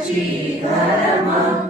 Chikarama.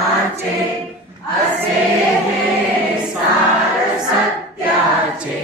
नामाचे असे हे सार सत्याचे